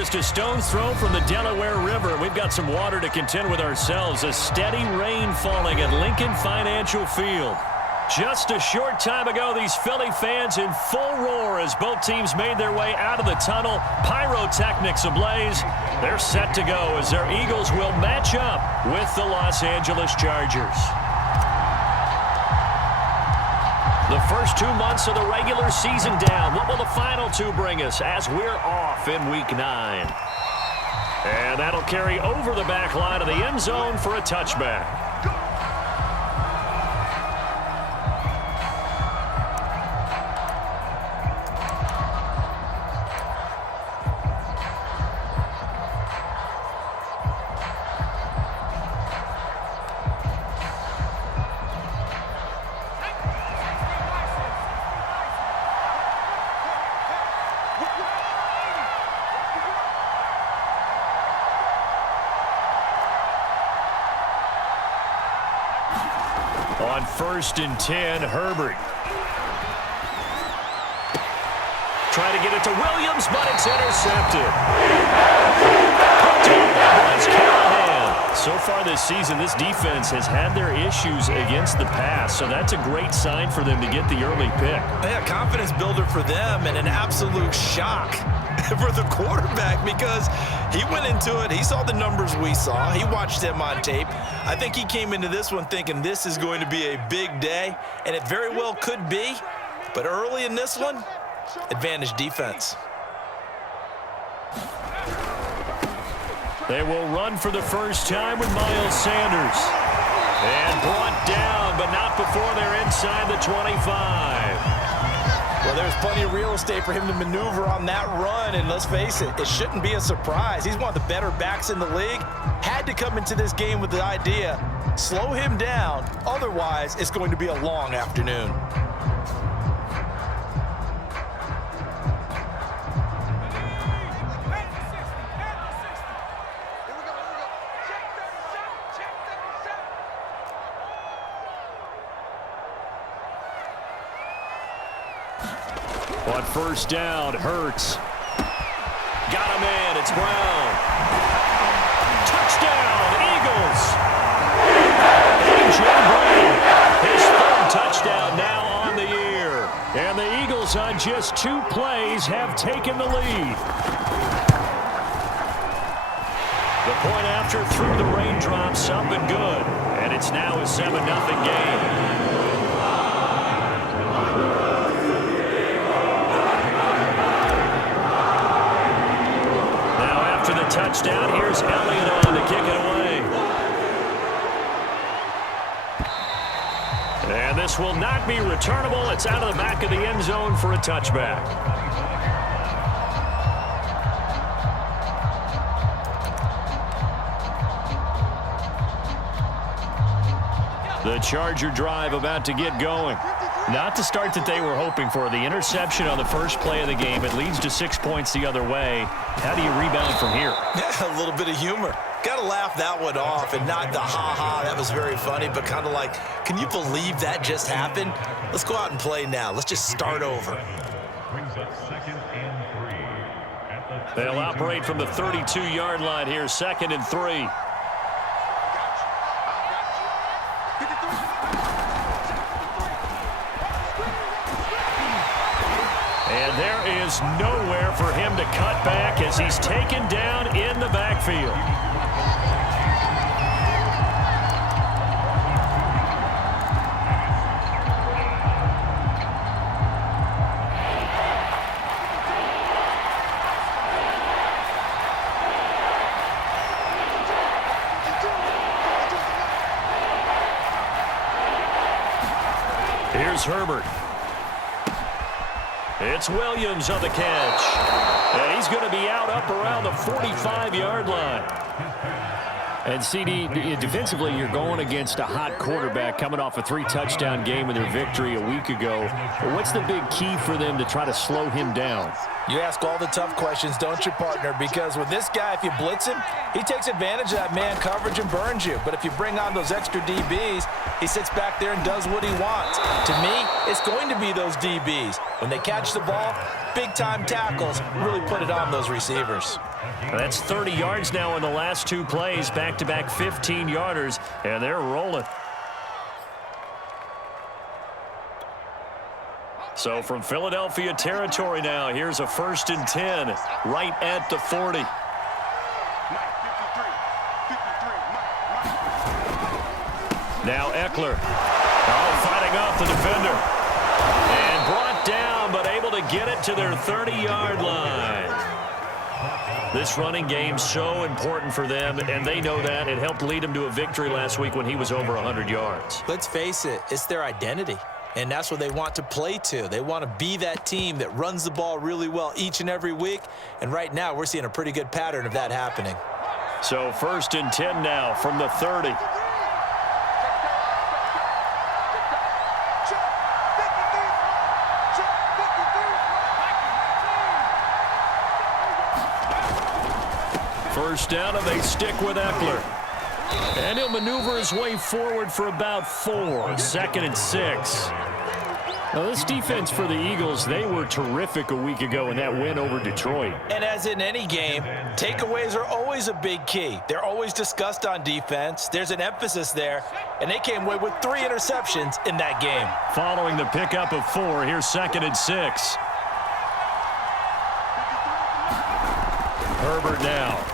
just a stone's throw from the Delaware River. We've got some water to contend with ourselves. A steady rain falling at Lincoln Financial Field. Just a short time ago, these Philly fans in full roar as both teams made their way out of the tunnel. Pyrotechnics ablaze. They're set to go as their Eagles will match up with the Los Angeles Chargers. The first 2 months of the regular season down. What will the final two bring us as we're off in Week 9? And that'll carry over the back line of the end zone for a touchback. On 1st and 10, Herbert. Trying to get it to Williams, but it's intercepted. So far this season, this defense has had their issues against the pass, so that's a great sign for them to get the early pick. Yeah, confidence builder for them and an absolute shock for the quarterback because he went into it. He saw the numbers we saw. He watched them on tape. I think he came into this one thinking this is going to be a big day, and it very well could be. But early in this one, advantage defense. They will run for the first time with Miles Sanders. And brought down, but not before they're inside the 25. Well, there's plenty of real estate for him to maneuver on that run, and let's face it, it shouldn't be a surprise. He's one of the better backs in the league. Had to come into this game with the idea, slow him down, otherwise it's going to be a long afternoon. On 1st down, Hurts. Got him in. It's Brown. Touchdown, Eagles. A.J. Brown, his 3rd touchdown now on the year. And the Eagles on just 2 plays have taken the lead. The point after through the raindrops up and good. And it's now a 7-0 game. Touchdown. Here's Elliott on to kick it away. And this will not be returnable. It's out of the back of the end zone for a touchback. The Charger drive about to get going. Not the start that they were hoping for. The interception on the first play of the game. It leads to 6 points the other way. How do you rebound from here? Yeah, a little bit of humor. Got to laugh that one off and not the ha-ha. That was very funny, but kind of like, can you believe that just happened? Let's go out and play now. Let's just start over. They'll operate from the 32-yard line here. 2nd and 3. And there is nowhere for him to cut back as he's taken down in the backfield. Here's Herbert. It's Williams on the catch. And he's going to be out up around the 45-yard line. And, CD, defensively, you're going against a hot quarterback coming off a 3-touchdown game in their victory a week ago. What's the big key for them to try to slow him down? You ask all the tough questions, don't you, partner? Because with this guy, if you blitz him, he takes advantage of that man coverage and burns you. But if you bring on those extra DBs, he sits back there and does what he wants. To me, it's going to be those DBs. When they catch the ball, big-time tackles really put it on those receivers. That's 30 yards now in the last two plays, back-to-back 15-yarders, and they're rolling. So from Philadelphia territory now, here's a 1st and 10 right at the 40. Now Eckler. Oh, fighting off the defender. And brought down, but able to get it to their 30-yard line. This running game so important for them, and they know that. It helped lead them to a victory last week when he was over 100 yards. Let's face it, it's their identity. And that's what they want to play to. They want to be that team that runs the ball really well each and every week. And right now, we're seeing a pretty good pattern of that happening. So 1st and 10 now from the 30. First down, and they stick with Eckler. And he'll maneuver his way forward for about 4. 2nd and 6. Now, this defense for the Eagles, they were terrific a week ago in that win over Detroit. And as in any game, takeaways are always a big key. They're always discussed on defense. There's an emphasis there, and they came away with 3 interceptions in that game. Following the pickup of 4, here's 2nd and 6. Herbert now.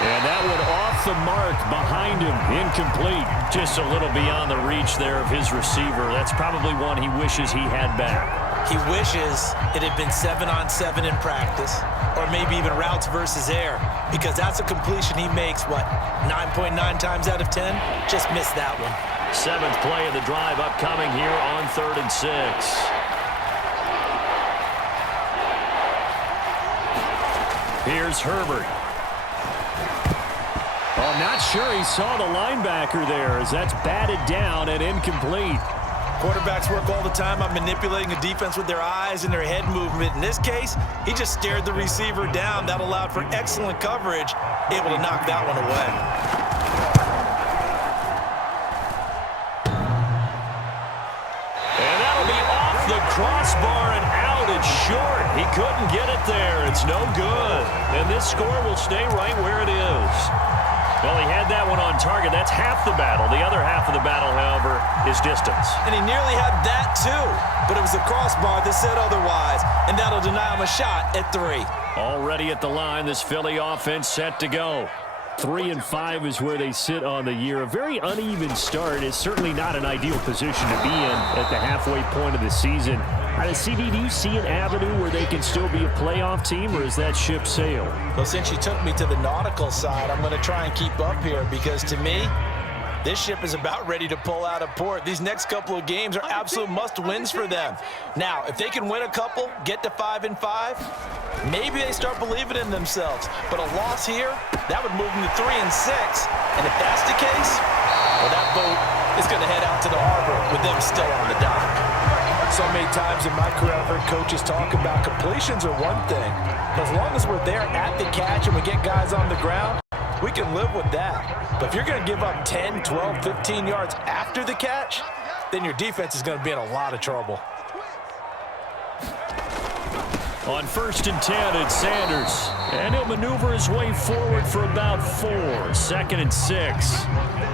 And that one off the mark behind him. Incomplete. Just a little beyond the reach there of his receiver. That's probably one he wishes he had back. He wishes it had been 7-on-7 in practice, or maybe even routes versus air, because that's a completion he makes, what, 9.9 times out of 10? Just missed that one. 7th play of the drive upcoming here on 3rd and 6. Here's Herbert. Oh, not sure he saw the linebacker there as that's batted down and incomplete. Quarterbacks work all the time on manipulating a defense with their eyes and their head movement. In this case, he just stared the receiver down. That allowed for excellent coverage, able to knock that one away. And that'll be off the crossbar and out. It's short. He couldn't get it there. It's no good. And this score will stay right where it is. Well, he had that one on target. That's half the battle. The other half of the battle, however, is distance. And he nearly had that, too. But it was the crossbar that said otherwise. And that'll deny him a shot at 3. Already at the line, this Philly offense set to go. 3 and 5 is where they sit on the year. A very uneven start is certainly not an ideal position to be in at the halfway point of the season. CD, do you see an avenue where they can still be a playoff team, or is that ship sailed? Well, since you took me to the nautical side, I'm going to try and keep up here, because to me, this ship is about ready to pull out of port. These next couple of games are absolute must-wins for them. Now, if they can win a couple, get to 5 and 5, maybe they start believing in themselves. But a loss here, that would move them to 3 and 6. And if that's the case, well, that boat is going to head out to the harbor with them still on the dock. So many times in my career, I've heard coaches talk about completions are one thing. As long as we're there at the catch and we get guys on the ground, we can live with that. But if you're going to give up 10, 12, 15 yards after the catch, then your defense is going to be in a lot of trouble. On 1st and 10, it's Sanders. And he'll maneuver his way forward for about 4. 2nd and 6.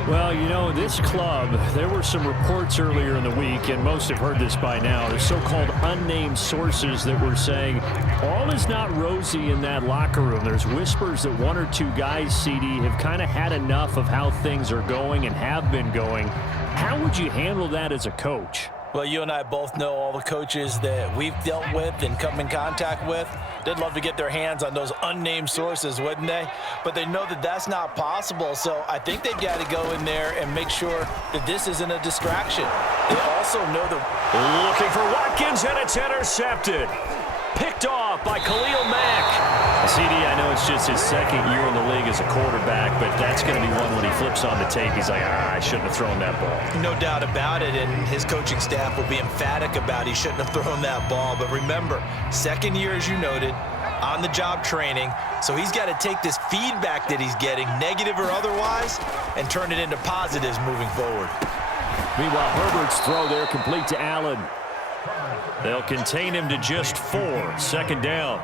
Well, you know, this club, there were some reports earlier in the week, and most have heard this by now. There's so-called unnamed sources that were saying all is not rosy in that locker room. There's whispers that 1 or 2 guys, CD, have kind of had enough of how things are going and have been going. How would you handle that as a coach? Well, you and I both know all the coaches that we've dealt with and come in contact with. They'd love to get their hands on those unnamed sources, wouldn't they? But they know that that's not possible, so I think they've got to go in there and make sure that this isn't a distraction. They also know that... Looking for Watkins, and it's intercepted. Picked off by Khalil Mack. CD, I know it's just his second year in the league as a quarterback, but that's going to be one when he flips on the tape. He's like, I shouldn't have thrown that ball. No doubt about it, and his coaching staff will be emphatic about he shouldn't have thrown that ball. But remember, second year, as you noted, on-the-job training, so he's got to take this feedback that he's getting, negative or otherwise, and turn it into positives moving forward. Meanwhile, Herbert's throw there complete to Allen. They'll contain him to just 4, second down.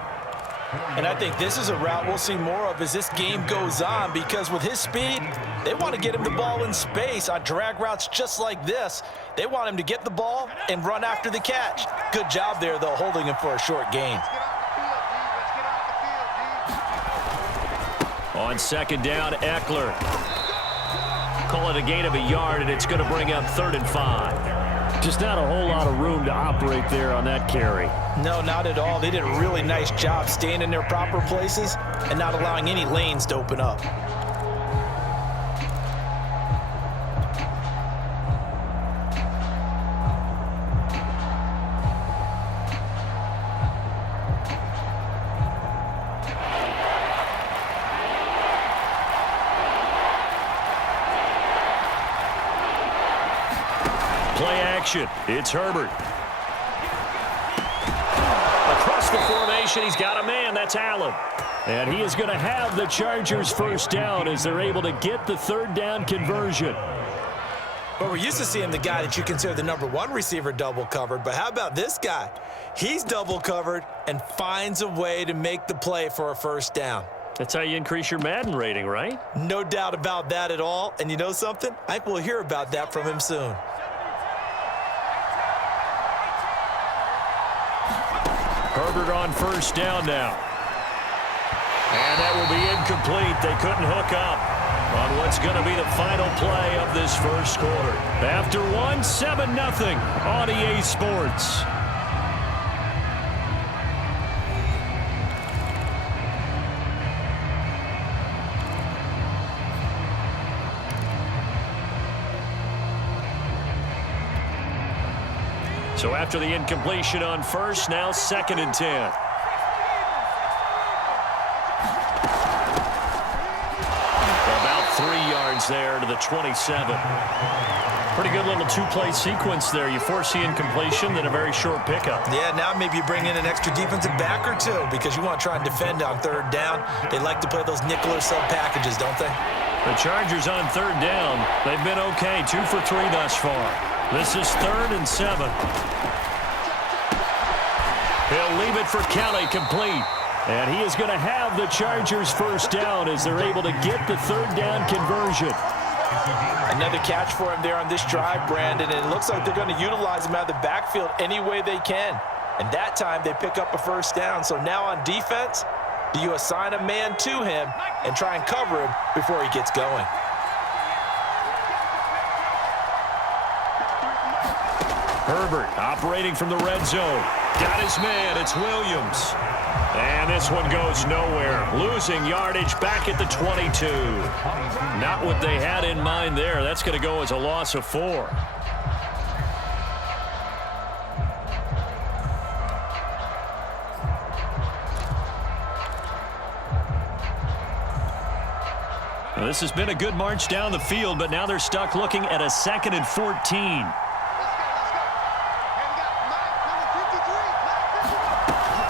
And I think this is a route we'll see more of as this game goes on, because with his speed, they want to get him the ball in space on drag routes just like this. They want him to get the ball and run after the catch. Good job there, though, holding him for a short gain. On second down, Eckler. Call it a gain of a yard, and it's going to bring up 3rd and 5. Just not a whole lot of room to operate there on that carry. No, not at all. They did a really nice job staying in their proper places and not allowing any lanes to open up. Play action. It's Herbert. Across the formation, he's got a man. That's Allen. And he is going to have the Chargers first down as they're able to get the 3rd down conversion. But we're used to seeing the guy that you consider the #1 receiver double covered. But how about this guy? He's double covered and finds a way to make the play for a first down. That's how you increase your Madden rating, right? No doubt about that at all. And you know something? I think we'll hear about that from him soon. Herbert on first down now. And that will be incomplete. They couldn't hook up on what's going to be the final play of this first quarter. After one, 7-0 on EA Sports. So after the incompletion on first, now 2nd and 10. About 3 yards there to the 27. Pretty good little 2-play sequence there. You force the incompletion, then a very short pickup. Yeah, now maybe you bring in an extra defensive back or two because you want to try and defend on 3rd down. They like to play those nickel or sub packages, don't they? The Chargers on 3rd down. They've been okay, 2 for 3 thus far. This is 3rd and 7. He'll leave it for Kelly, complete. And he is going to have the Chargers first down as they're able to get the 3rd down conversion. Another catch for him there on this drive, Brandon, and it looks like they're going to utilize him out of the backfield any way they can. And that time they pick up a first down. So now on defense, do you assign a man to him and try and cover him before he gets going? Herbert operating from the red zone. Got his man. It's Williams. And this one goes nowhere. Losing yardage back at the 22. Not what they had in mind there. That's going to go as a loss of 4. Well, this has been a good march down the field, but now they're stuck looking at a 2nd and 14.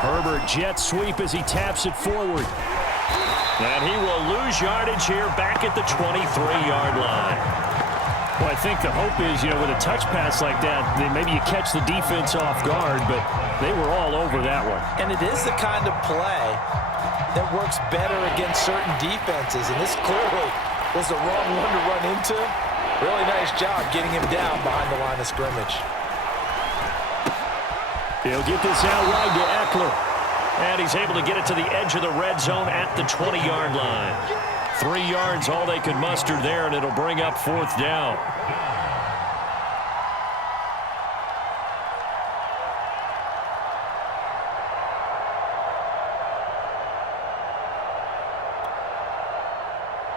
Herbert jet sweep as he taps it forward. And he will lose yardage here back at the 23-yard line. Well, I think the hope is, with a touch pass like that, maybe you catch the defense off guard, but they were all over that one. And it is the kind of play that works better against certain defenses, and this clearly was the wrong one to run into. Really nice job getting him down behind the line of scrimmage. He'll get this out wide to Eckler. And he's able to get it to the edge of the red zone at the 20-yard line. 3 yards, all they could muster there, and it'll bring up 4th down.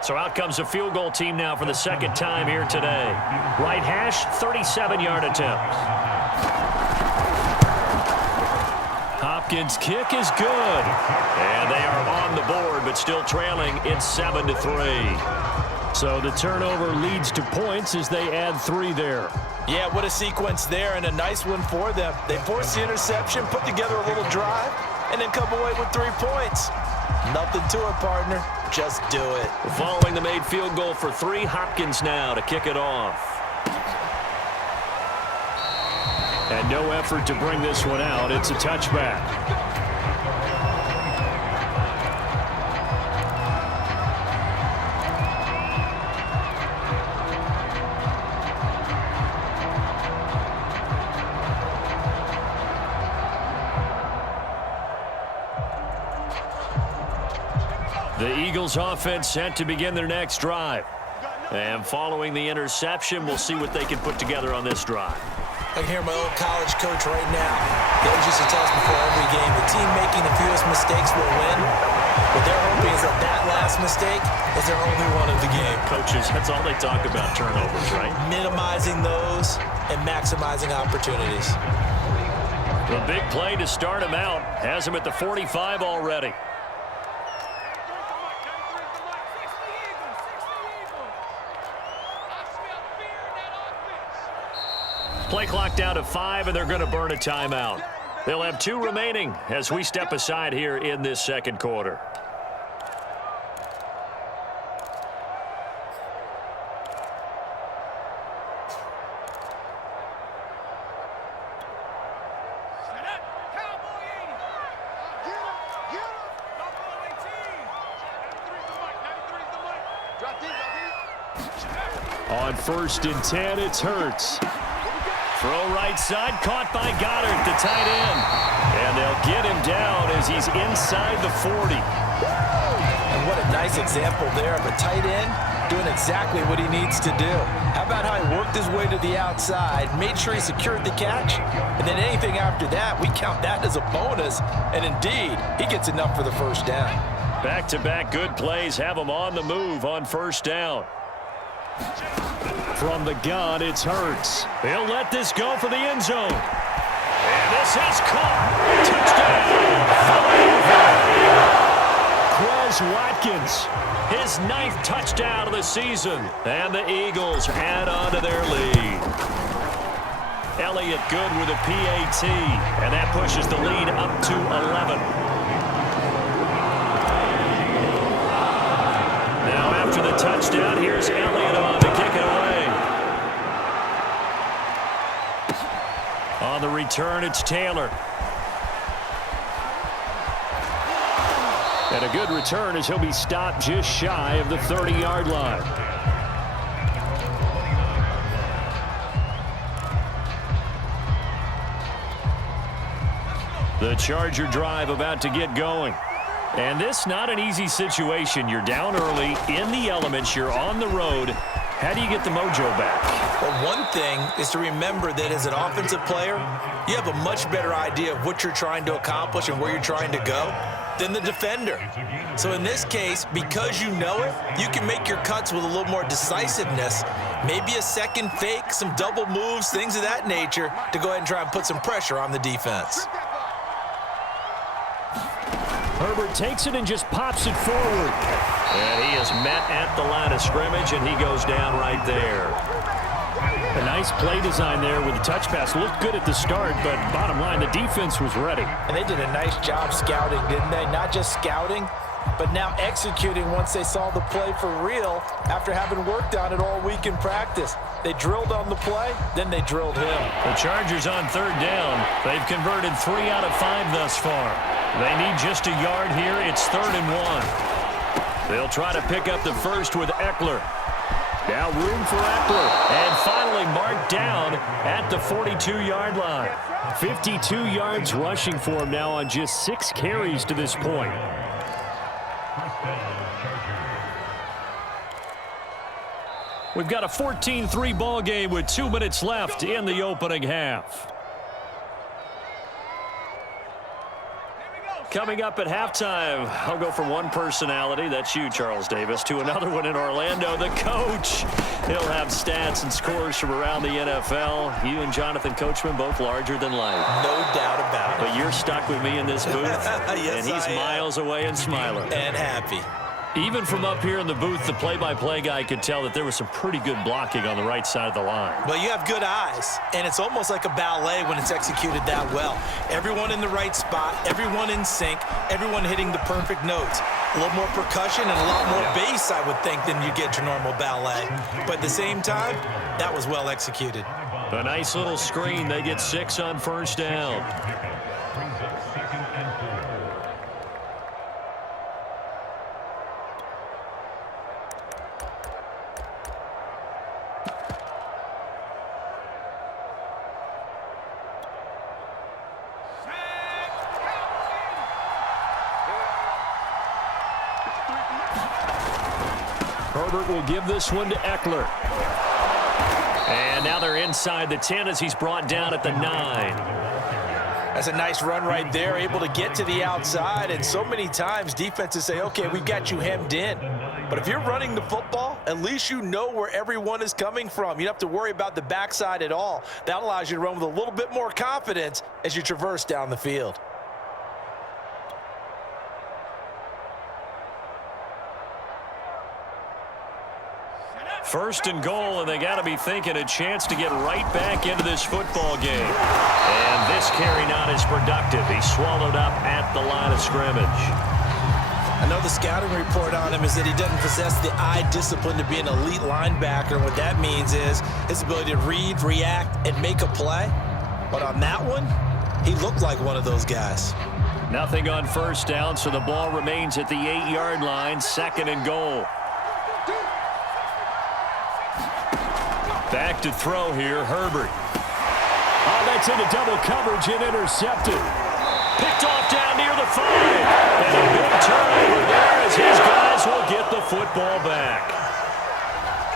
So out comes a field goal team now for the 2nd time here today. Right hash, 37-yard attempt. Hopkins' kick is good. And they are on the board, but still trailing. It's 7-3. So the turnover leads to points as they add 3 there. Yeah, what a sequence there, and a nice one for them. They forced the interception, put together a little drive, and then come away with 3 points. Nothing to it, partner. Just do it. Following the made field goal for 3, Hopkins now to kick it off. And no effort to bring this one out. It's a touchback. The Eagles offense set to begin their next drive. And following the interception, we'll see what they can put together on this drive. I can hear my old college coach right now. He always used to tell us before every game, the team making the fewest mistakes will win. What they're hoping is that last mistake is their only one of the game. Coaches, that's all they talk about, turnovers, right? Minimizing those and maximizing opportunities. The big play to start him out has him at the 45 already. Play clock down to 5, and they're going to burn a timeout. They'll have 2 remaining as we step aside here in this second quarter. On 1st and 10, it's Hurts. Throw right side, caught by Goddard, the tight end. And they'll get him down as he's inside the 40. And what a nice example there of a tight end doing exactly what he needs to do. How about how he worked his way to the outside, made sure he secured the catch, and then anything after that, we count that as a bonus. And indeed, he gets enough for the first down. Back-to-back good plays have him on the move on 1st down. From the gun, it's Hurts. He'll let this go for the end zone. And this is caught. Touchdown. Quez Watkins, his 9th touchdown of the season. And the Eagles add on to their lead. Elliott good with a PAT. And that pushes the lead up to 11. Now after the touchdown, here's Elliott on to kick it away. On the return, it's Taylor. And a good return as he'll be stopped just shy of the 30-yard line. The Charger drive about to get going. And this not an easy situation. You're down early, in the elements, you're on the road. How do you get the mojo back? Well, one thing is to remember that as an offensive player, you have a much better idea of what you're trying to accomplish and where you're trying to go than the defender. So in this case, because you know it, you can make your cuts with a little more decisiveness. Maybe a second fake, some double moves, things of that nature to go ahead and try and put some pressure on the defense. Herbert takes it and just pops it forward. And he is met at the line of scrimmage, and he goes down right there. A nice play design there with the touch pass. Looked good at the start, but bottom line, the defense was ready. And they did a nice job scouting, didn't they? Not just scouting, but now executing once they saw the play for real after having worked on it all week in practice. They drilled on the play, then they drilled him. The Chargers on 3rd down. They've converted 3 out of 5 thus far. They need just a yard here. It's 3rd and 1. They'll try to pick up the first with Eckler. Now room for Eckler. And finally marked down at the 42-yard line. 52 yards rushing for him now on just 6 carries to this point. We've got a 14-3 ball game with 2 minutes left in the opening half. Coming up at halftime, I'll go from one personality, that's you, Charles Davis, to another one in Orlando, the coach. He'll have stats and scores from around the NFL. You and Jonathan Coachman both larger than life. No doubt about it. But you're stuck with me in this booth, yes, and he's miles away and smiling. And happy. Even from up here in the booth, the play-by-play guy could tell that there was some pretty good blocking on the right side of the line. Well, you have good eyes, and it's almost like a ballet when it's executed that well. Everyone in the right spot, everyone in sync, everyone hitting the perfect notes. A little more percussion and a lot more bass, I would think, than you get your normal ballet. But at the same time, that was well executed. A nice little screen. They get 6 on first down. Herbert will give this one to Eckler. And now they're inside the 10 as he's brought down at the 9. That's a nice run right there, able to get to the outside. And so many times defenses say, okay, we've got you hemmed in. But if you're running the football, at least you know where everyone is coming from. You don't have to worry about the backside at all. That allows you to run with a little bit more confidence as you traverse down the field. First and goal, and they got to be thinking a chance to get right back into this football game. And this carry not as productive. He's swallowed up at the line of scrimmage. I know the scouting report on him is that he doesn't possess the eye discipline to be an elite linebacker. What that means is his ability to read, react, and make a play. But on that one, he looked like one of those guys. Nothing on first down, so the ball remains at the 8-yard line, second and goal. Back to throw here, Herbert. Oh, that's into double coverage and intercepted. Picked off down near the 5. And a big turnover there as his guys will get the football back.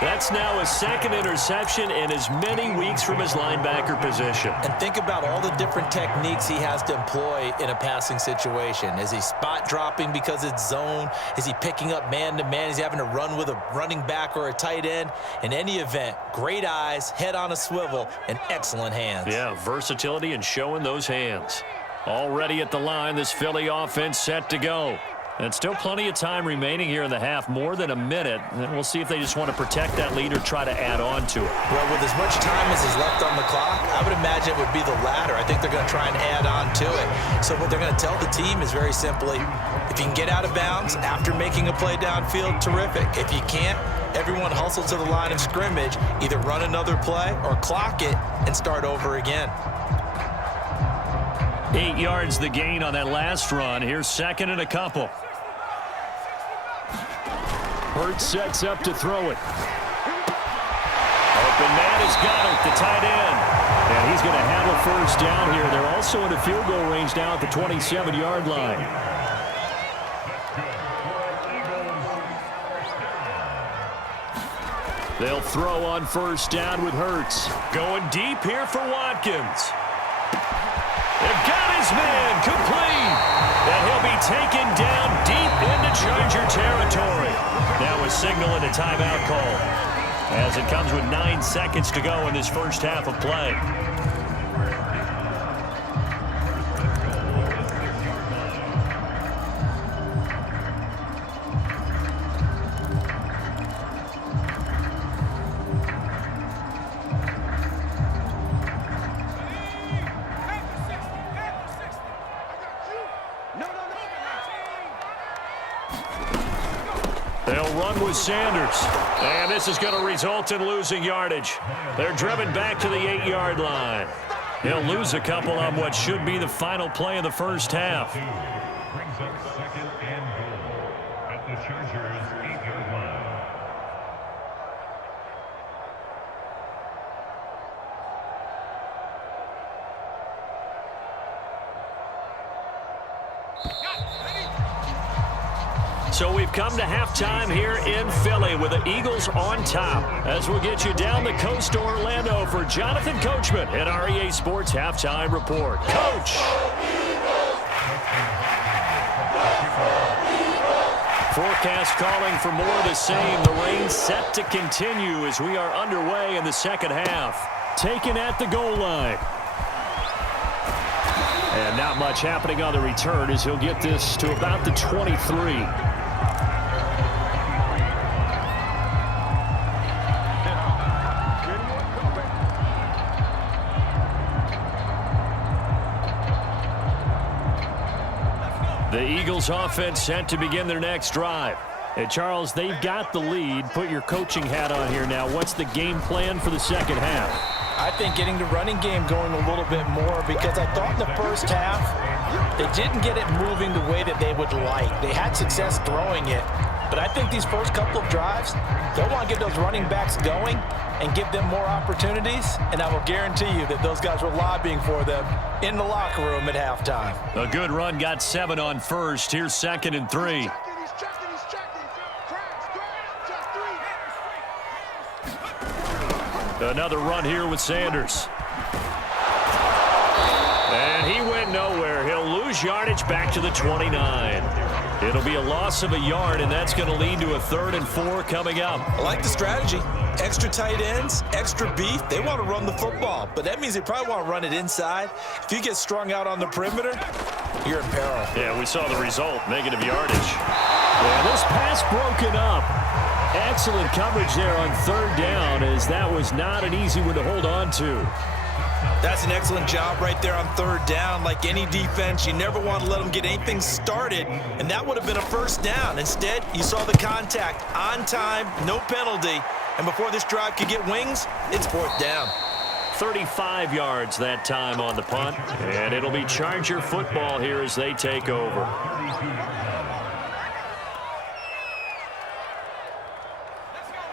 That's now his second interception in as many weeks from his linebacker position. And think about all the different techniques he has to employ in a passing situation. Is he spot dropping because it's zone? Is he picking up man-to-man? Is he having to run with a running back or a tight end? In any event, great eyes, head on a swivel, and excellent hands. Yeah, versatility and showing those hands. Already at the line, this Philly offense set to go. And still plenty of time remaining here in the half, more than a minute. And we'll see if they just want to protect that lead or try to add on to it. Well, with as much time as is left on the clock, I would imagine it would be the latter. I think they're going to try and add on to it. So what they're going to tell the team is very simply, if you can get out of bounds after making a play downfield, terrific. If you can't, everyone hustle to the line of scrimmage, either run another play or clock it and start over again. 8 yards the gain on that last run. Here's second and a couple. Hurts sets up to throw it. Open man has got it, the tight end. And he's going to have a first down here. They're also in a field goal range now at the 27-yard line. They'll throw on first down with Hurts. Going deep here for Watkins. They've got his man complete. And he'll be taken down deep into Charger territory. Now a signal and a timeout call as it comes with 9 seconds to go in this first half of play. They'll run with Sanders. And this is going to result in losing yardage. They're driven back to the 8-yard line. He'll lose a couple on what should be the final play of the first half. Brings up second and goal at the Chargers' 8-yard line. So we've come to halftime here in Philly with the Eagles on top. As we'll get you down the coast to Orlando for Jonathan Coachman at our EA Sports Halftime Report. Coach! Forecast calling for more of the same. The rain set to continue as we are underway in the second half. Taken at the goal line. And not much happening on the return as he'll get this to about the 23. The Eagles offense set to begin their next drive. And Charles, they've got the lead. Put your coaching hat on here now. What's the game plan for the second half? I think getting the running game going a little bit more, because I thought in the first half they didn't get it moving the way that they would like. They had success throwing it. But I think these first couple of drives, they'll want to get those running backs going and give them more opportunities. And I will guarantee you that those guys were lobbying for them in the locker room at halftime. A good run got 7 on first. Here's 2nd and 3. Another run here with Sanders. And he went nowhere. He'll lose yardage back to the 29. It'll be a loss of a yard, and that's going to lead to a 3rd and 4 coming up. I like the strategy. Extra tight ends, extra beef. They want to run the football, but that means they probably want to run it inside. If you get strung out on the perimeter, you're in peril. Yeah, we saw the result, negative yardage. Yeah, this pass broken up. Excellent coverage there on 3rd down, as that was not an easy one to hold on to. That's an excellent job right there on 3rd down. Like any defense, you never want to let them get anything started, and that would have been a 1st down. Instead, you saw the contact on time, no penalty, and before this drive could get wings, it's 4th down. 35 yards that time on the punt, and it'll be Charger football here as they take over.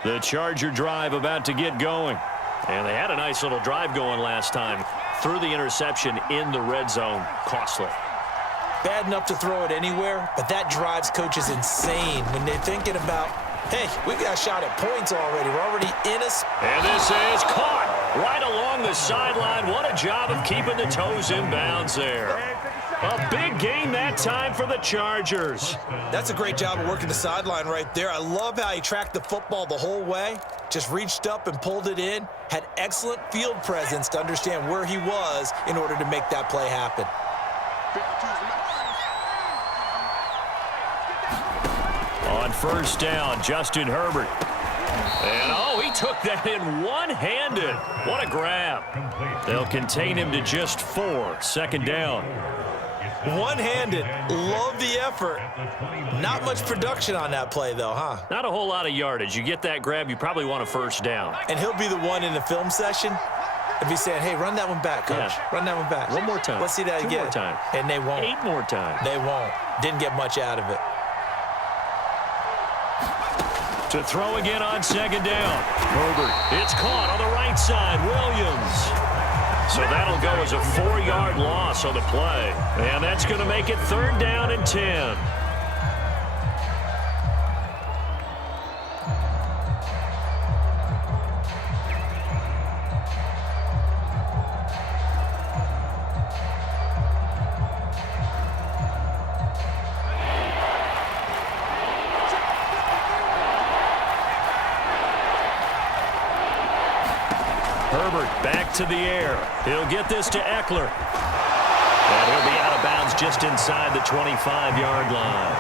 The Charger drive about to get going. And they had a nice little drive going last time. Threw the interception in the red zone. Costly. Bad enough to throw it anywhere, but that drives coaches insane when they're thinking about, hey, we got a shot at points already. We're already in a... And this is caught right along the sideline. What a job of keeping the toes in bounds there. A big gain that time for the Chargers. That's a great job of working the sideline right there. I love how he tracked the football the whole way. Just reached up and pulled it in. Had excellent field presence to understand where he was in order to make that play happen. On 1st down, Justin Herbert. And, oh, he took that in one-handed. What a grab. They'll contain him to just 4. 2nd down. One-handed. Love the effort. Not much production on that play, though, huh? Not a whole lot of yardage. You get that grab, you probably want a 1st down. And he'll be the one in the film session if he's saying, hey, run that one back, coach. Yeah. Run that one back. One more time. Let's see that 2 again. more time. And they won't. 8 more times. They won't. Didn't get much out of it. To throw again on 2nd down. Herbert. It's caught on the right side. Williams. So that'll go as a 4-yard loss on the play. And that's going to make it 3rd down and 10. Herbert back to the air. He'll get this to Eckler. And he'll be out of bounds just inside the 25-yard line.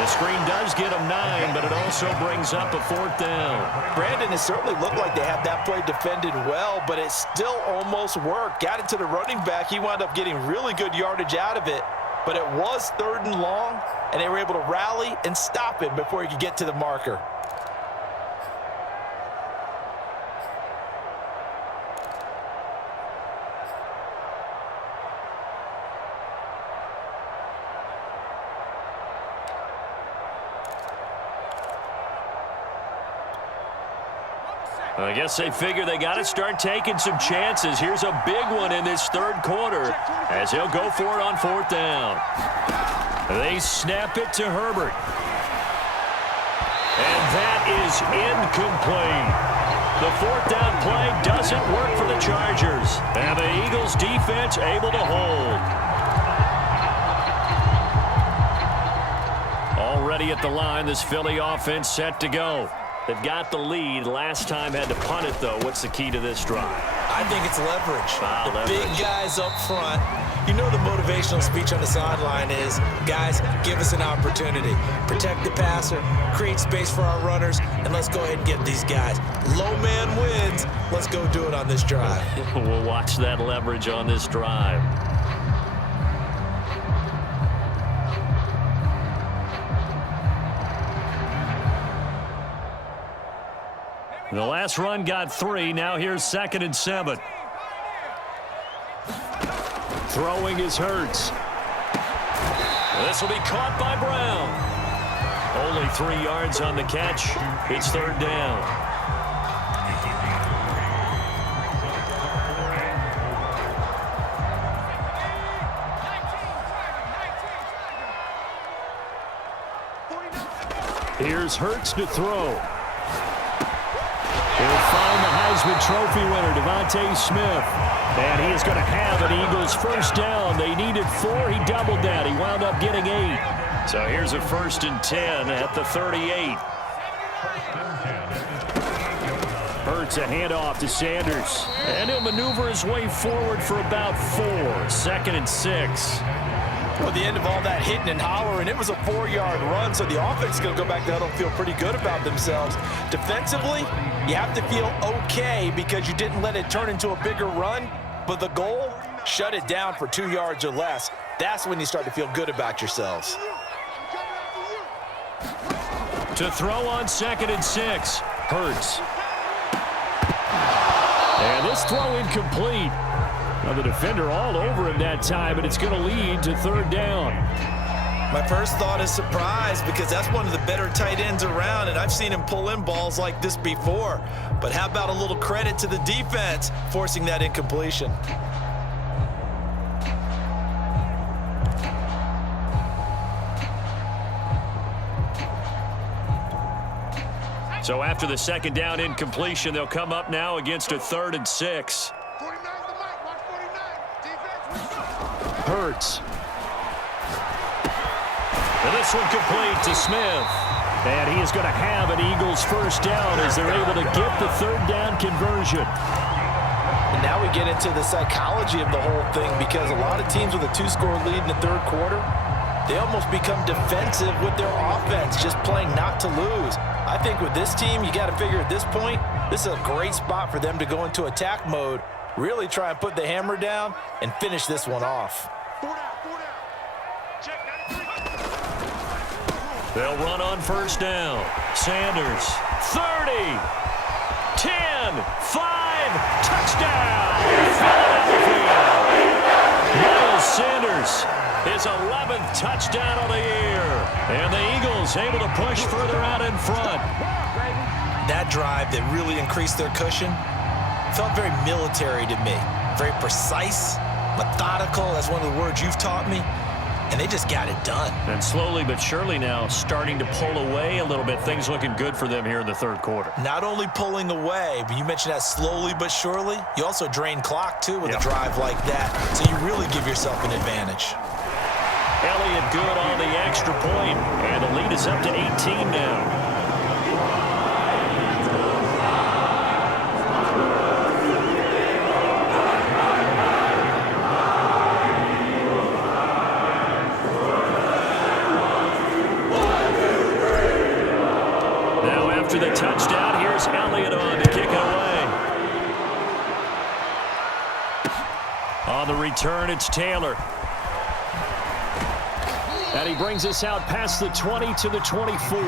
The screen does get him 9, but it also brings up a 4th down. Brandon, it certainly looked like they had that play defended well, but it still almost worked. Got it to the running back. He wound up getting really good yardage out of it, but it was 3rd and long, and they were able to rally and stop him before he could get to the marker. I guess they figure they got to start taking some chances. Here's a big one in this 3rd quarter as he'll go for it on 4th down. They snap it to Herbert. And that is incomplete. The 4th down play doesn't work for the Chargers. And the Eagles defense able to hold. ready at the line. This Philly offense set to go. They've got the lead. Last time had to punt it, though. What's the key to this drive? I think it's leverage. The Leverage. big guys up front. You know the motivational speech on the sideline is, guys, give us an opportunity. Protect the passer, create space for our runners, and let's go ahead and get these guys. Low man wins. Let's go do it on this drive. We'll watch that leverage on this drive. The last run got 3. Now here's 2nd and 7. Throwing is Hurts. This will be caught by Brown. Only 3 yards on the catch. It's 3rd down. Here's Hurts to throw. He'll find the Heisman Trophy winner, Devontae Smith. And he is going to have an Eagles first down. They needed 4. He doubled that. He wound up getting 8. So here's a 1st and 10 at the 38. Hurts a handoff to Sanders. And he'll maneuver his way forward for about 4. 2nd and 6. Well, the end of all that hitting and hollering, it was a 4-yard run, so the offense is going to go back to huddle and feel pretty good about themselves. Defensively, you have to feel okay because you didn't let it turn into a bigger run, but the goal, shut it down for 2 yards or less. That's when you start to feel good about yourselves. To throw on 2nd and 6, Hurts. And this throw incomplete. Now the defender all over him that time, and it's going to lead to 3rd down. My first thought is surprise because that's one of the better tight ends around, and I've seen him pull in balls like this before. But how about a little credit to the defense forcing that incompletion? So after the 2nd down incompletion, they'll come up now against a 3rd and 6. Hurts. And this one complete to Smith. And he is going to have an Eagles first down as they're able to get the 3rd down conversion. And now we get into the psychology of the whole thing because a lot of teams with a 2-score lead in the 3rd quarter, they almost become defensive with their offense, just playing not to lose. I think with this team, you got to figure at this point, this is a great spot for them to go into attack mode, really try and put the hammer down and finish this one off. They'll run on first down. Sanders, 30, 10, 5, touchdown! Philadelphia! Miles Sanders, his 11th touchdown of the year. And the Eagles able to push further out in front. That drive that really increased their cushion felt very military to me. Very precise, methodical. That's one of the words you've taught me. And they just got it done. And slowly but surely now starting to pull away a little bit. Things looking good for them here in the 3rd quarter. Not only pulling away, but you mentioned that slowly but surely. You also drain clock, too, with a drive like that. So you really give yourself an advantage. Elliott good on the extra point. And the lead is up to 18 now. After the touchdown, here's Elliott on to kick it away. On the return, it's Taylor. And he brings us out past the 20 to the 24.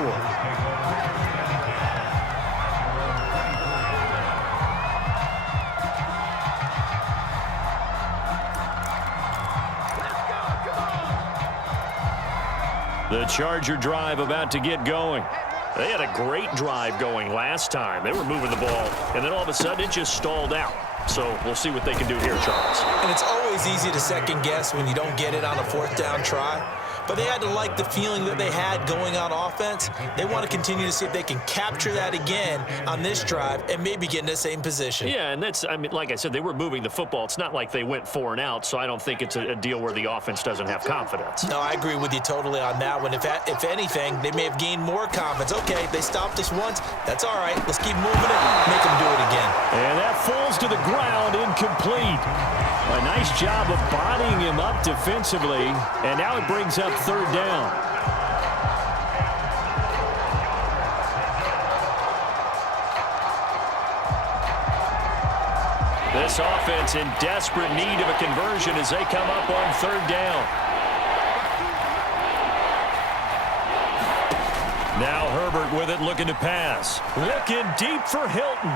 The Charger drive about to get going. They had a great drive going last time. They were moving the ball, and then all of a sudden it just stalled out. So we'll see what they can do here, Charles. And it's always easy to second guess when you don't get it on a 4th down try. but they had to like the feeling that they had going on offense. They want to continue to see if they can capture that again on this drive and maybe get in the same position. Yeah, and that's, I mean, like I said, they were moving the football. It's not like they went 4 and out, so I don't think it's a deal where the offense doesn't have confidence. No, I agree with you totally on that one. If anything, they may have gained more confidence. Okay, they stopped us once. That's all right. Let's keep moving it. Make them do it again. And that falls to the ground, incomplete. A nice job of bodying him up defensively, and now it brings up 3rd down. This offense in desperate need of a conversion as they come up on 3rd down. Now Herbert with it, looking to pass. Looking deep for Hilton.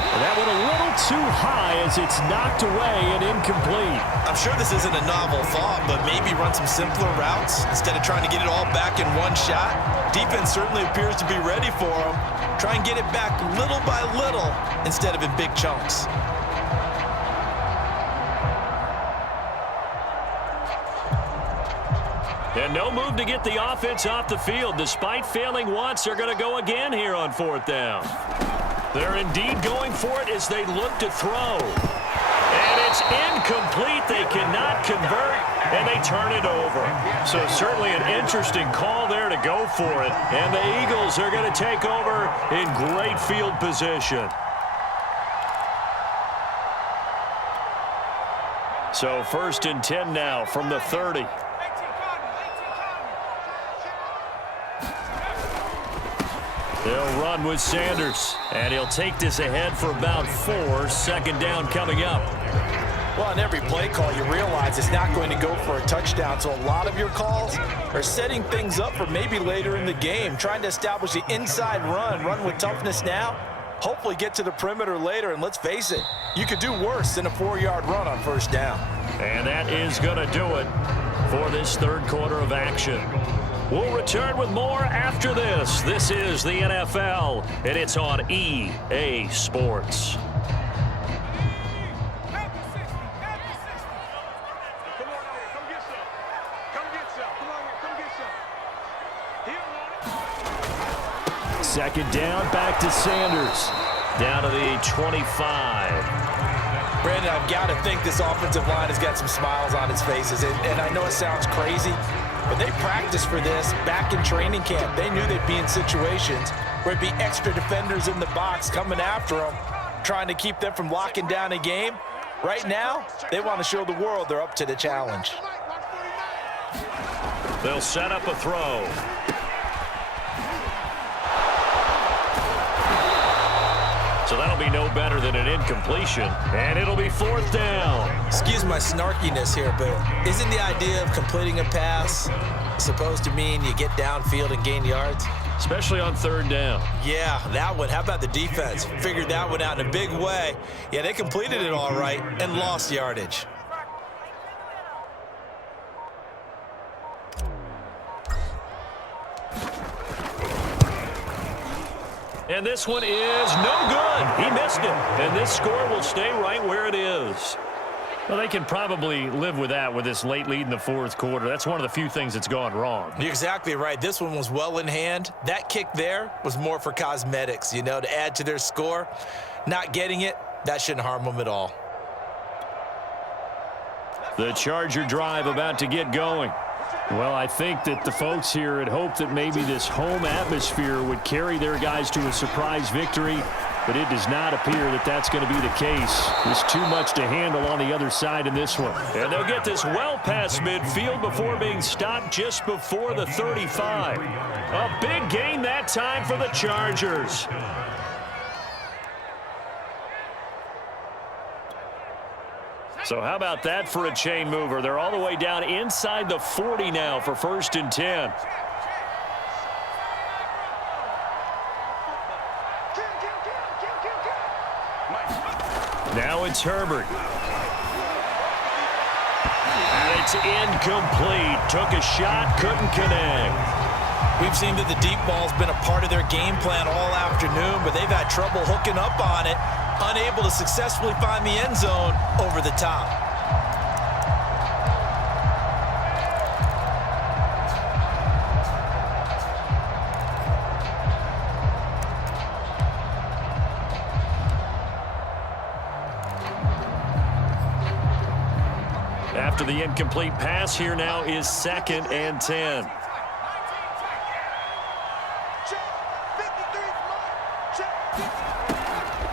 And that went a little too high as it's knocked away and incomplete. I'm sure this isn't a novel thought, but maybe run some simpler routes instead of trying to get it all back in one shot. Defense certainly appears to be ready for them. Try and get it back little by little instead of in big chunks. And no move to get the offense off the field. Despite failing once, they're going to go again here on 4th down. They're indeed going for it as they look to throw. And it's incomplete. They cannot convert, and they turn it over. So certainly an interesting call there to go for it. And the Eagles are going to take over in great field position. So 1st and 10 now from the 30. They'll run with Sanders, and he'll take this ahead for about 4. 2nd down coming up. Well, on every play call, you realize it's not going to go for a touchdown, so a lot of your calls are setting things up for maybe later in the game, trying to establish the inside run with toughness now, hopefully get to the perimeter later, and let's face it, you could do worse than a 4-yard run on 1st down. And that is going to do it for this 3rd quarter of action. We'll return with more after this. This is the NFL, and it's on EA Sports. Second down, back to Sanders. Down to the 25. Brandon, I've got to think this offensive line has got some smiles on its faces, and I know it sounds crazy, but they practiced for this back in training camp. They knew they'd be in situations where it'd be extra defenders in the box coming after them, trying to keep them from locking down a game. Right now, they want to show the world they're up to the challenge. They'll set up a throw. So that'll be no better than an incompletion, and it'll be 4th down. Excuse my snarkiness here, but isn't the idea of completing a pass supposed to mean you get downfield and gain yards? Especially on 3rd down. Yeah, that one. How about the defense? Figured that one out in a big way. Yeah, they completed it all right and lost yardage. And this one is no good. He missed it. And this score will stay right where it is. Well, they can probably live with that with this late lead in the 4th quarter. That's one of the few things that's gone wrong. You're exactly right. This one was well in hand. That kick there was more for cosmetics, you know, to add to their score. Not getting it, that shouldn't harm them at all. The Charger drive about to get going. Well, I think that the folks here had hoped that maybe this home atmosphere would carry their guys to a surprise victory, but it does not appear that that's going to be the case. There's too much to handle on the other side in this one. And they'll get this well past midfield before being stopped just before the 35. A big gain that time for the Chargers. So how about that for a chain mover? They're all the way down inside the 40 now for 1st and 10. Now it's Herbert. And it's incomplete. Took a shot, couldn't connect. We've seen that the deep ball's been a part of their game plan all afternoon, but they've had trouble hooking up on it. Unable to successfully find the end zone over the top. After the incomplete pass, here now is 2nd and 10.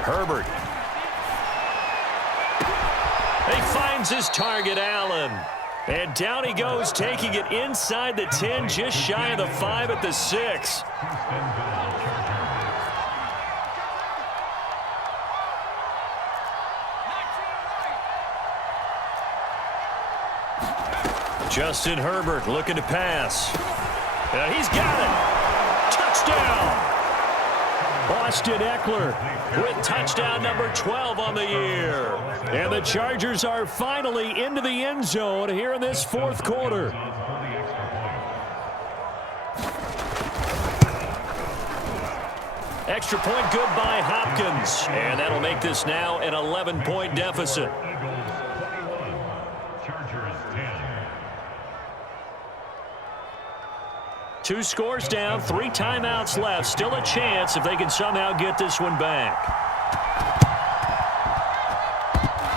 Herbert. He finds his target, Allen. And down he goes, taking it inside the 10, just shy of the 5 at the 6. Justin Herbert looking to pass. He's got it. Touchdown. Austin Eckler with touchdown number 12 on the year. And the Chargers are finally into the end zone here in this 4th quarter. Extra point good by Hopkins. And that'll make this now an 11-point deficit. Two scores down, 3 timeouts left. Still a chance if they can somehow get this one back.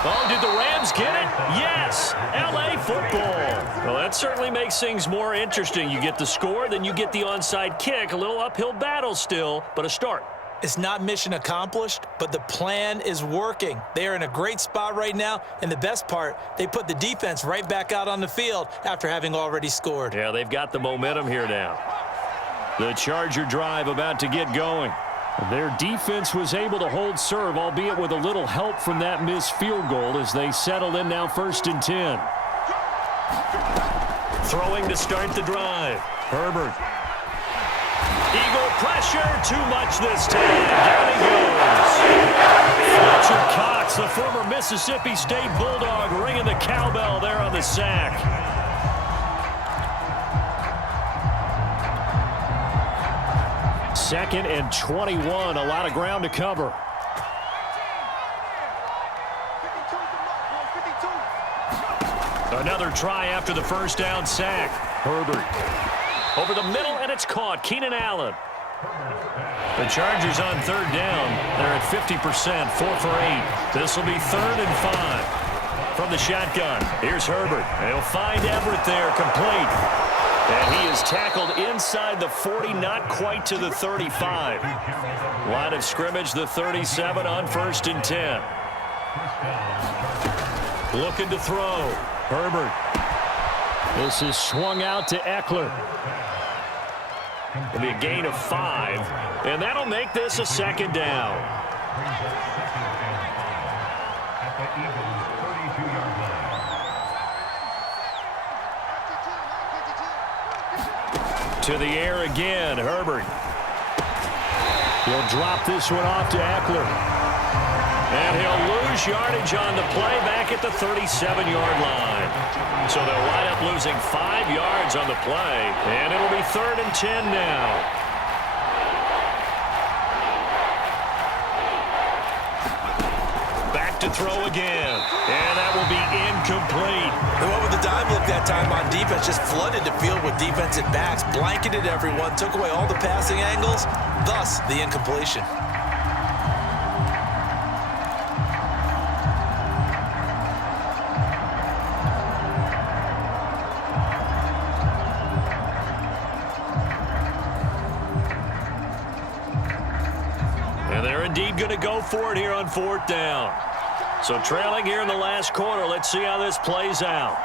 Oh, did the Rams get it? Yes! L.A. football. Well, that certainly makes things more interesting. You get the score, then you get the onside kick. A little uphill battle still, but a start. It's not mission accomplished, but the plan is working. They are in a great spot right now, and the best part, they put the defense right back out on the field after having already scored. Yeah, they've got the momentum here now. The Charger drive about to get going. Their defense was able to hold serve, albeit with a little help from that missed field goal as they settle in now 1st and 10. Throwing to start the drive. Herbert. Eagle pressure, too much this time. Down he goes. Fletcher Cox, the former Mississippi State Bulldog, ringing the cowbell there on the sack. Second and 21, a lot of ground to cover. Another try after the first down sack. Herbert. Over the middle, and it's caught. Keenan Allen. The Chargers on 3rd down. They're at 50%, 4 for 8. This will be 3rd and 5. From the shotgun, here's Herbert. He'll find Everett there, complete. And he is tackled inside the 40, not quite to the 35. Line of scrimmage, the 37 on 1st and 10. Looking to throw. Herbert. This is swung out to Eckler. It'll be a gain of 5, and that'll make this a 2nd down. To the air again, Herbert. He'll drop this one off to Eckler. And he'll lose yardage on the play back at the 37-yard line. So they'll wind up losing 5 yards on the play, and it'll be 3rd and 10 now. Back to throw again, and that will be incomplete. And what with the dime look that time on defense, just flooded the field with defensive backs, blanketed everyone, took away all the passing angles, thus the incompletion. Indeed going to go for it here on 4th down. So trailing here in the last quarter. Let's see how this plays out.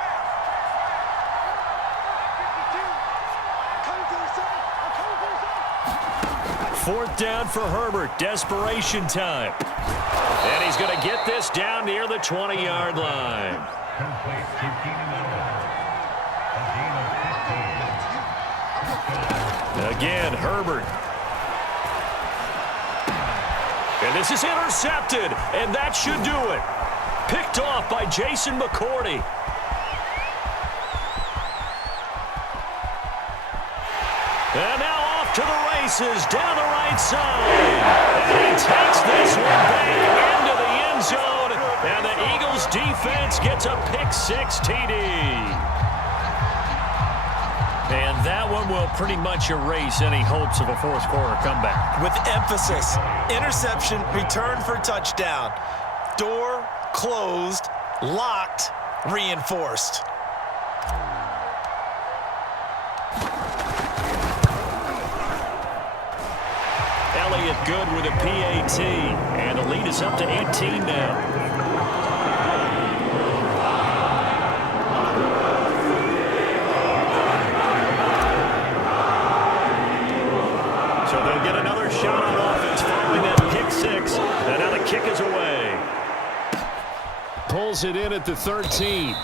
Fourth down for Herbert. Desperation time. And he's going to get this down near the 20-yard line. Again, Herbert. And this is intercepted, and that should do it. Picked off by Jason McCourty. And now off to the races, down the right side. And he takes this one back into the end zone, and the Eagles defense gets a pick-6 TD. And that one will pretty much erase any hopes of a fourth quarter comeback. With emphasis, interception, return for touchdown. Door closed, locked, reinforced. Elliott good with a PAT. And the lead is up to 18 now. So they'll get another shot on offense following that pick six. And now the kick is away. Pulls it in at the 13.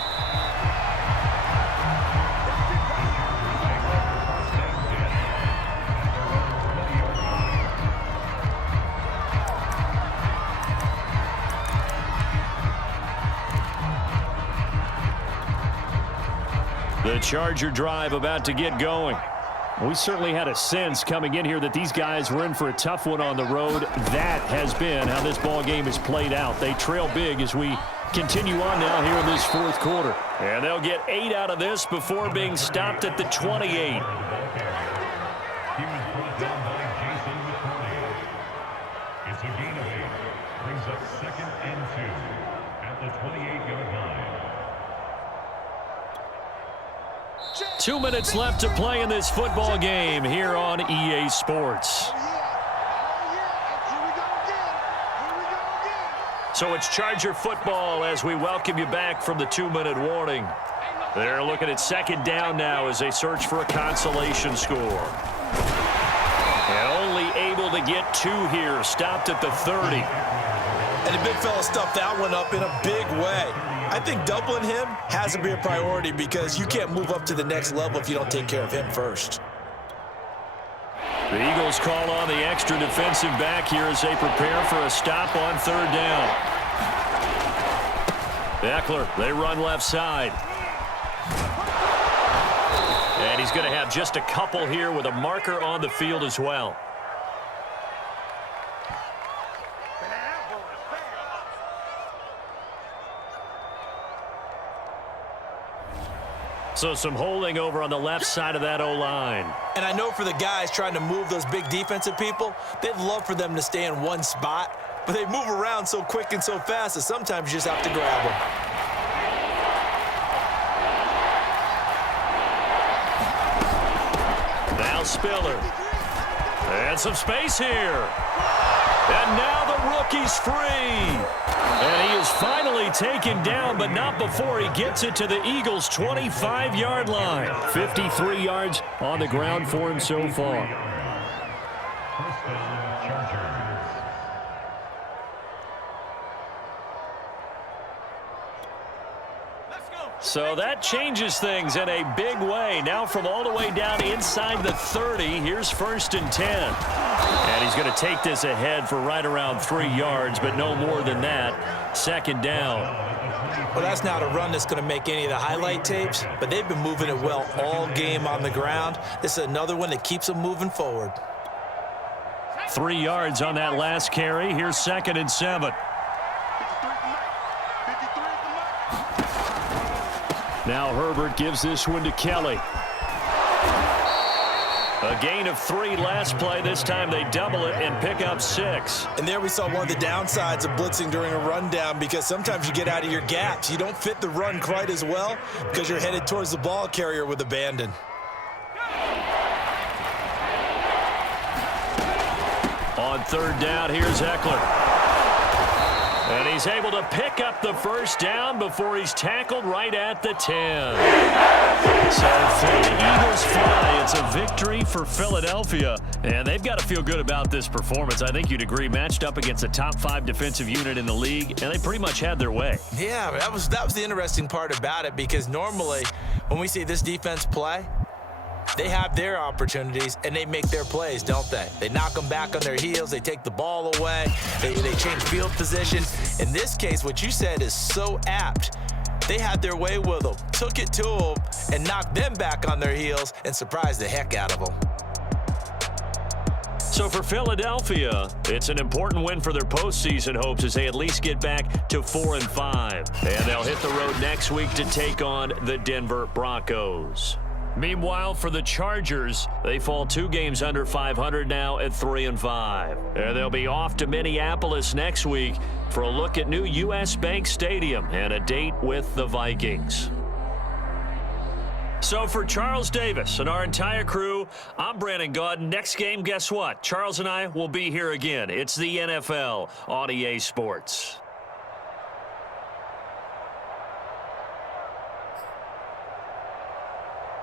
The Charger drive about to get going. We certainly had a sense coming in here that these guys were in for a tough one on the road. That has been how this ball game has played out. They trail big as we continue on now here in this fourth quarter. And they'll get 8 out of this before being stopped at the 28. He was brought down by Jason McCourty. It's a gain of 8. Brings up 2nd and 2 at the 28-yard line. 2 minutes left to play in this football game here on EA Sports. So it's Charger football as we welcome you back from the 2-minute warning. They're looking at 2nd down now as they search for a consolation score. And only able to get 2 here, stopped at the 30. And the big fella stuffed that one up in a big way. I think doubling him has to be a priority because you can't move up to the next level if you don't take care of him first. The Eagles call on the extra defensive back here as they prepare for a stop on 3rd down. Eckler, they run left side. And he's going to have just a couple here with a marker on the field as well. So some holding over on the left side of that O-line. And I know for the guys trying to move those big defensive people, they'd love for them to stay in one spot, but they move around so quick and so fast that sometimes you just have to grab them. Now Spiller. And some space here. And now the rookie's free. And he is finally taken down, but not before he gets it to the Eagles' 25-yard line. 53 yards on the ground for him so far. First down, Chargers. So that changes things in a big way. Now from all the way down inside the 30, here's 1st and 10. And he's going to take this ahead for right around 3 yards, but no more than that. 2nd down. Well, that's not a run that's going to make any of the highlight tapes, but they've been moving it well all game on the ground. This is another one that keeps them moving forward. 3 yards on that last carry. Here's 2nd and 7. Now Herbert gives this one to Kelly. A gain of 3 last play. This time they double it and pick up 6. And there we saw one of the downsides of blitzing during a rundown because sometimes you get out of your gaps. You don't fit the run quite as well because you're headed towards the ball carrier with abandon. On 3rd down, here's Eckler. And he's able to pick up the 1st down before he's tackled right at the 10. So for the Eagles fly, it's a victory for Philadelphia. And they've got to feel good about this performance. I think you'd agree, matched up against a top 5 defensive unit in the league, and they pretty much had their way. Yeah, that was the interesting part about it because normally when we see this defense play, they have their opportunities, and they make their plays, don't they? They knock them back on their heels. They take the ball away. They change field position. In this case, what you said is so apt. They had their way with them, took it to them, and knocked them back on their heels and surprised the heck out of them. So for Philadelphia, it's an important win for their postseason hopes as they at least get back to 4-5. And they'll hit the road next week to take on the Denver Broncos. Meanwhile, for the Chargers, they fall 2 games under 500 now at 3-5. And they'll be off to Minneapolis next week for a look at new U.S. Bank Stadium and a date with the Vikings. So for Charles Davis and our entire crew, I'm Brandon Gaudin. Next game, guess what? Charles and I will be here again. It's the NFL on EA Sports.